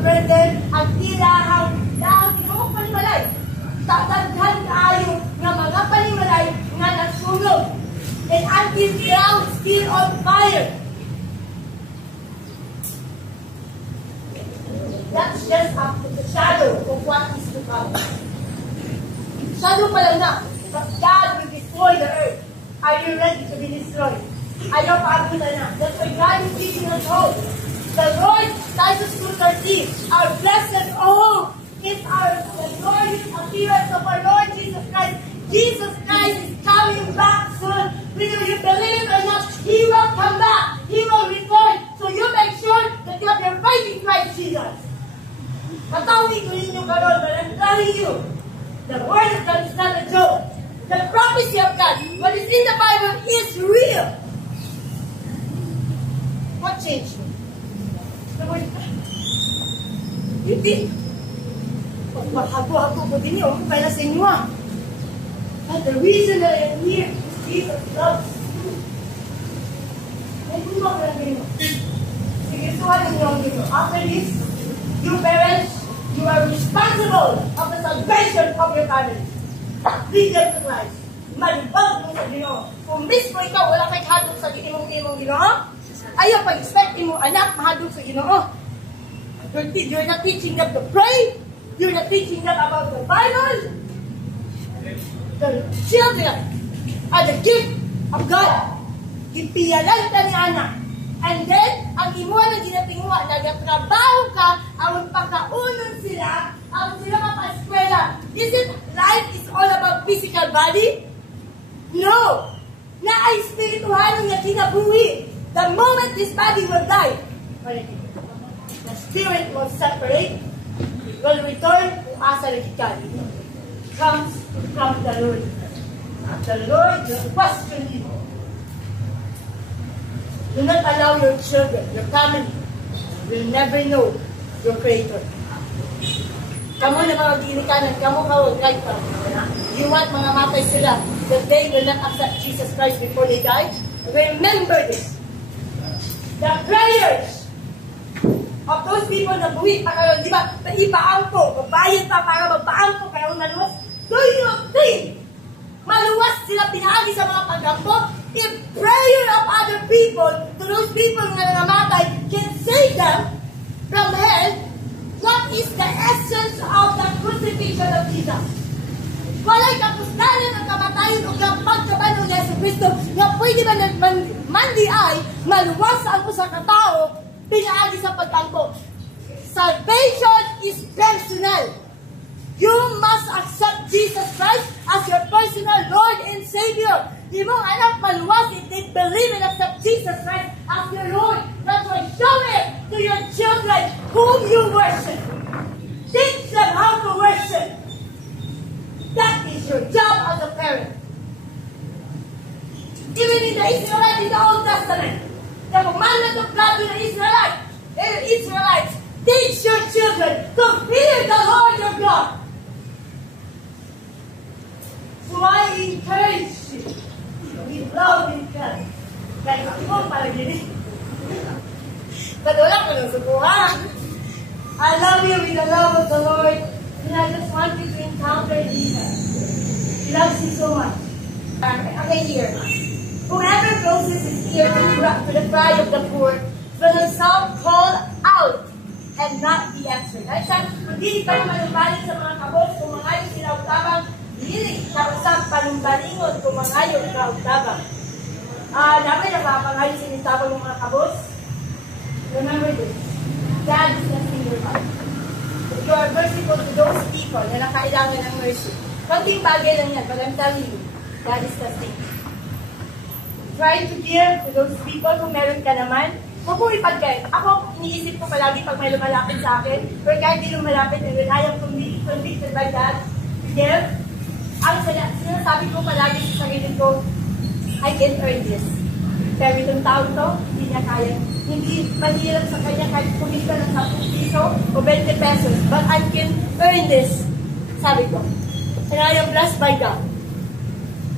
burden, ang ilahang mga panimalay. Tataghan tayo ng mga panimalay nga nasunog. And until ground still on fire. That's just up to the shadow of what is to come. Shadow pa lang na. But God will destroy the earth. Are you ready to be destroyed? Ayaw paabutan na. That's why God is giving us hope. The Lord, Titus 2:13, our blessed hope is the glorious appearance of our Lord Jesus Christ. Jesus Christ is coming back soon. Whether you believe or not, He will come back. He will return. So you make sure that you have your faith in Christ Jesus. Matawid ko ninyo karon, but I'm telling you, the word of God is not a joke. The prophecy of God, what is in the Bible, is real. What changed me? The word of God. You did. Hago-hago ko din yun, para sa inyo ah. But the reason that I am here is Jesus loves you. May kumag lang din mo. Sige, suhanin niyo ang dito. After this, you parents, you are responsible of the salvation of your family. Lead them to Christ. Malibag mo sa Ginoo. Kung mismo ikaw, wala kay hadong sa imong Ginoo, ayaw pag-expect mo anak mahadong sa Ginoo. You're not teaching them to pray. You're not teaching them about the Bible. The children are the gift of God. Ipiyalan ka ni anak. And then, ang imuha na ginatinguha, nagatrabaho ka, ang pagkaunan sila, ang sila mapa-eskwela. Is it life is all about physical body? No! Na ay spiritual nga kinabuhi. The moment this body will die, the spirit will separate, will return to asa lagikali. Comes from the Lord. The Lord will question you. Do not allow your children, your family, will never know your Creator. Kamu na mga ginikanan, kamu right ka. You want mga matay sila, that they will not accept Jesus Christ before they die? Remember this. The prayers of those people na buhi pa kayo, di ba? Ipaangko, babayad pa para magpaangko kayo maluwas. Do you think maluwas sila pinaagi sa mga paggampo? If prayer of other people to those people na nangamatay can save them from hell, what is the essence of the crucifixion of Jesus? Walay kapusdanan ang kamatayon o ang pagkabanon ni Yesu Cristo nga pwede ba mandi ay maluwas ang usa ka tao pinaagi sa pagtangko. Salvation is personal. You must accept Jesus Christ as your personal Lord and Savior. Di mong anak maluwas if they believe and accept Jesus Christ as your Lord. That's why show it to your children whom you worship. Teach them how to worship. That is your job as a parent. Even in the Israelites in the Old Testament, the commandment of God to the Israelites, teach your children to fear the Lord your God. So I encourage you with love and care. Kahit ako para gini. But wala ko nang subuhan. I love you with the love of the Lord. And I just want you to encounter Jesus. He loves you so much. Okay, here. Whoever closes his ear to the cry of the poor will himself call out and not be answered. Ay siya, kung di ka manumbalik sa mga kabos, kung mga ayaw sila utabang, hindi ka usap panumbalingon kung mga ayaw ka utabang. Namin na mapangayon sinitabang ng mga kabos. Remember this. God is nothing your heart. If you are merciful to those people na nakailangan ng mercy, konting bagay lang yan, but I'm telling you, God is nothing. Try to give to those people kung meron ka naman. Huwag mo ipagkait. Ako, iniisip ko palagi pag may lumalapit sa akin, or kahit di lumalapit, and when I am convicted by God, to give, ang sinasabi ko palagi sa sarili ko, I can earn this. Pero itong tao to, hindi niya kaya. Hindi mahirap sa kanya kahit kumita ng 10 piso o 20 pesos. But I can earn this. Sabi ko. And I am blessed by God.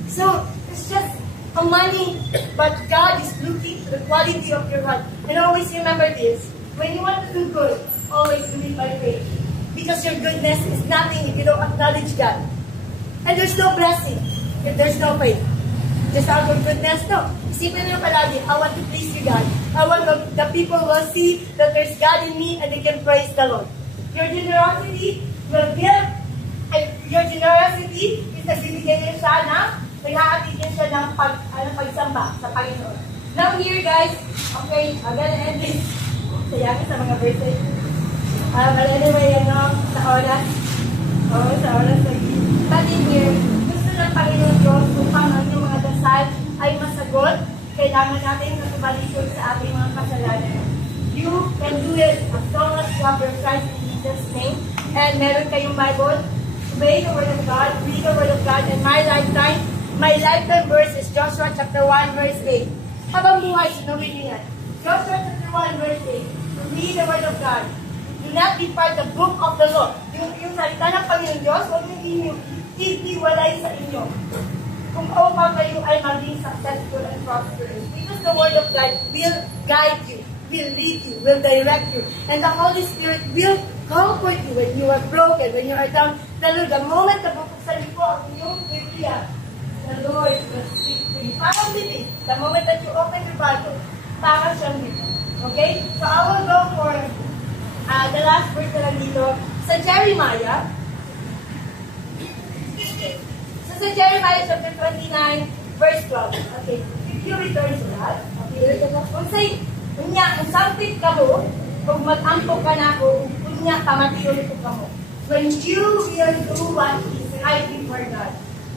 So, it's just a money, but God is looking to the quality of your heart. And always remember this. When you want to do good, always to live by faith. Because your goodness is nothing if you don't acknowledge God. And there's no blessing if there's no faith. Just out of goodness, no. Isipin nyo palagi, I want to please you, God. I want the people will see that there's God in me and they can praise the Lord. Your generosity will give, and your generosity is nagbibigay niya siya na, nag-haatid niya siya ng pagsamba sa Panginoon. Now here guys, okay, I'm gonna end this. Sayangin sa mga verses. But anyway, sa oras. Sa oras. But in here, gusto ng Panginoon Diyos kung paano yung mga dasal ay masagot, kailangan natin matubalisod sa ating mga kasalanan. You can do it as long as you have your Christ in Jesus' name. And meron kayong Bible. Obey the Word of God. Read the Word of God. And my lifetime verse is Joshua chapter 1 verse 8. Habang buhay, sunugin niyo yan. Joshua chapter 1 verse 8. Read the Word of God. Do not depart the book of the law. Yung salita ng Panginoon Diyos, huwag yung iiwalay sa inyo. Kung upang kayo ay maging successful and prosperous. Because the Word of God will guide you, will lead you, will direct you. And the Holy Spirit will comfort you when you are broken, when you are down. The moment na bubuksan niyo po ang inyong Biblia, the Lord will speak to you. Parang bibig. The moment that you open your Bible, parang siyang bibig. Okay? So I will go for the last verse na lang dito. Sa Jeremiah. So sa Jeremiah chapter 29, verse 12. Okay. If you return to that, okay. Kung say, kung sampit ka mo, kung mag-ampok ka na ako, kung pamatiyo ko ka mo. When you will do what is right before God.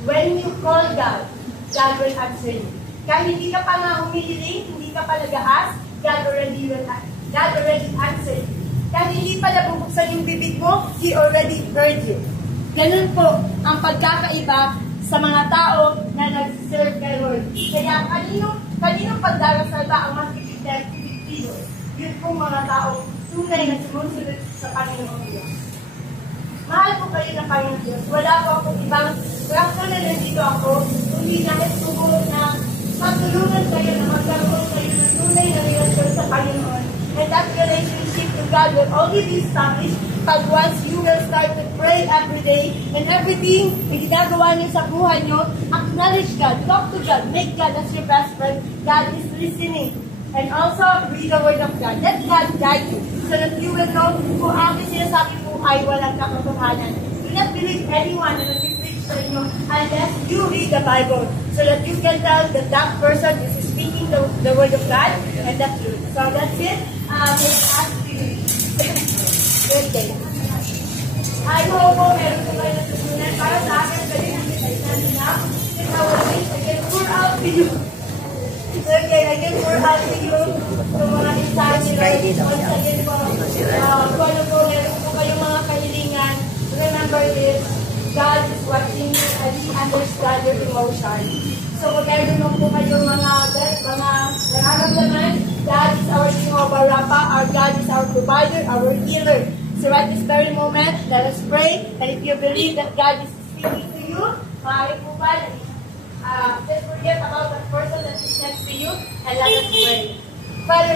When you call God, God will answer you. Kahit hindi ka pa nga humihiling, hindi ka pa nag-aas, God already answered you. Kahit hindi pa nabubuksan yung bibig mo, He already heard you. Ganun po ang pagkakaiba sa mga tao na nag-serve kay Lord. Kaya kaninong pagdarasal ba ang mas ipigdal? Yun pong mga tao tunay na sumusunod sa Panginoon Diyos. Mahal po kayo ng Panginoon Diyos. Wala po akong ibang reaksyon na nandito ako, kundi na nagtulong na matulungan kayo na magkaroon kayo ng tunay na relasyon sa Panginoon. And that relationship to God will only be established pag once you will start to pray every day and everything na ginagawa niyo sa buhay niyo, acknowledge God, talk to God, make God as your best friend. God is listening. And also, read the Word of God. Let God guide you so that you will know kung ang sinasabi po ay walang katotohanan. Do not believe anyone na nag-preach sa inyo unless you read the Bible so that you can tell that that person is speaking the Word of God and that's true. So that's it. Let's ask you. Good day. I hope po meron po kayo natutunan para sa akin. Pwede namin tayo natin na. Then I will wish I can pour out to you. Okay, I can pour out to you yung mga insights nyo. Once again po, kung ano po, meron po kayong mga kahilingan, remember this, God is watching you and He understands your emotion. So, kung meron po kayong mga nararamdaman, God is our Jehovah Rapha, our God is our provider, our healer. So, at this very moment, let us pray, and if you believe that God is speaking to you, maaari po ba, just forget about the person that is next to you and let us pray. Father,